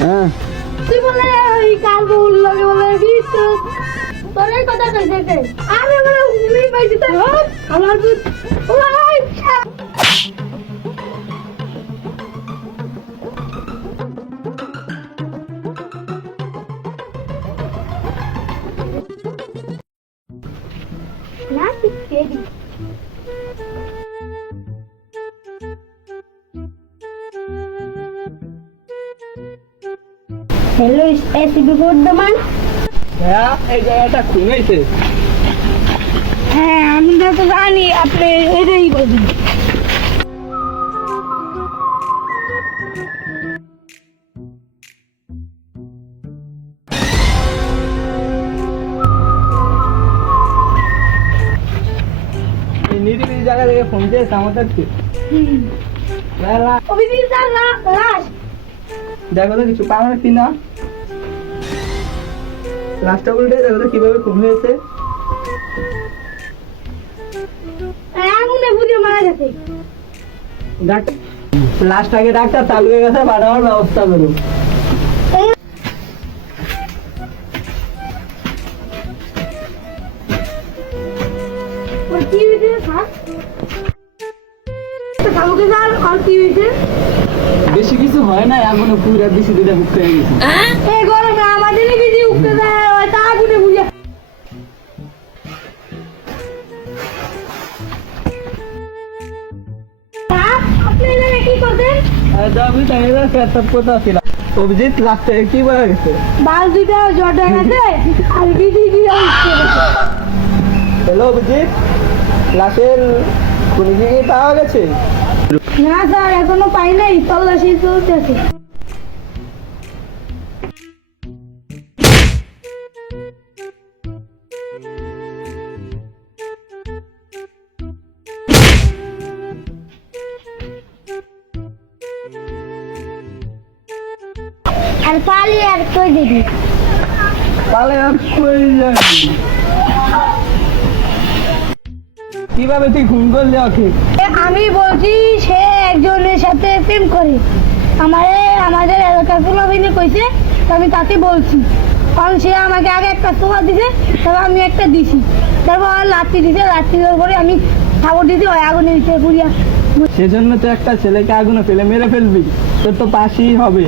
হ্যাঁ তুই বলে ওই কার বউর লগে বলে বিশ তোর এই কথা কইছে আমি বলে উনি পাইছি তো আমার দুধ ওই না ঠিক হ্যালো এসিবি বর্ধমান। হ্যাঁ এই জায়গাটা খুন হয়েছে। হ্যাঁ আমি তো জানি আপনি এটাই বলবেন। এই নিরিবিলি জায়গা থেকে ফোন দিয়েছে আমাদেরকে। অভিজিৎ স্যার না লাশ দেখো তো কিছু পাওয়া যাচ্ছে না। লাশটা উল্টে দেখো তো কিভাবে খুন হয়েছে। আগুনে পুড়িয়ে মারা গেছে। লাশটাকে ডাক্তার চালু হয়ে গেছে, পাঠানোর ব্যবস্থা করুন। ওর কি হয়েছে স্যার? সামুকে স্যার আর কি হয়েছে? বেশি কিছু হয় না, এখনো পুরা বেশি দিতে মুক্ত হয়ে গেছে। এই গরমে আমাদের বেশি উঠতে দেয় ওই তা আগুনে পুড়িয়ে। স্যার আপনি এখানে কি করছেন? আমি তাই কোথাও ছিলাম। অভিজিৎ লাস্টে কি বলা গেছে? বাল দুটা জর্ডান আছে আর বিধি দিয়ে উঠছে। হ্যালো অভিজিৎ, লাশের খুনি কি পাওয়া গেছে? না স্যার এখনো পাই নাই, তল্লাশি চলতেছে। আর পালি আর কই দিবি? তাহলে আর কই যাবি? কিভাবে তুই খুন করলি ওকে? আমি বলছি সে একজনের সাথে প্রেম করে আমাদের এলাকার পোলাবিনে কইছে, তো আমি তাতে বলছি। কারণ সে আমাকে আগে একটা সোফা দিছে, তবে আমি একটা দিছি, তারপর লাঠি দিছে, লাঠি দেওয়ার পরে আমি খাবার দিছি, ওই আগুনে দিতে পুড়িয়া। সেজন্য তো একটা ছেলেকে আগুনে ফেলে মেরে ফেলবি, তোর তো পাশেই হবে।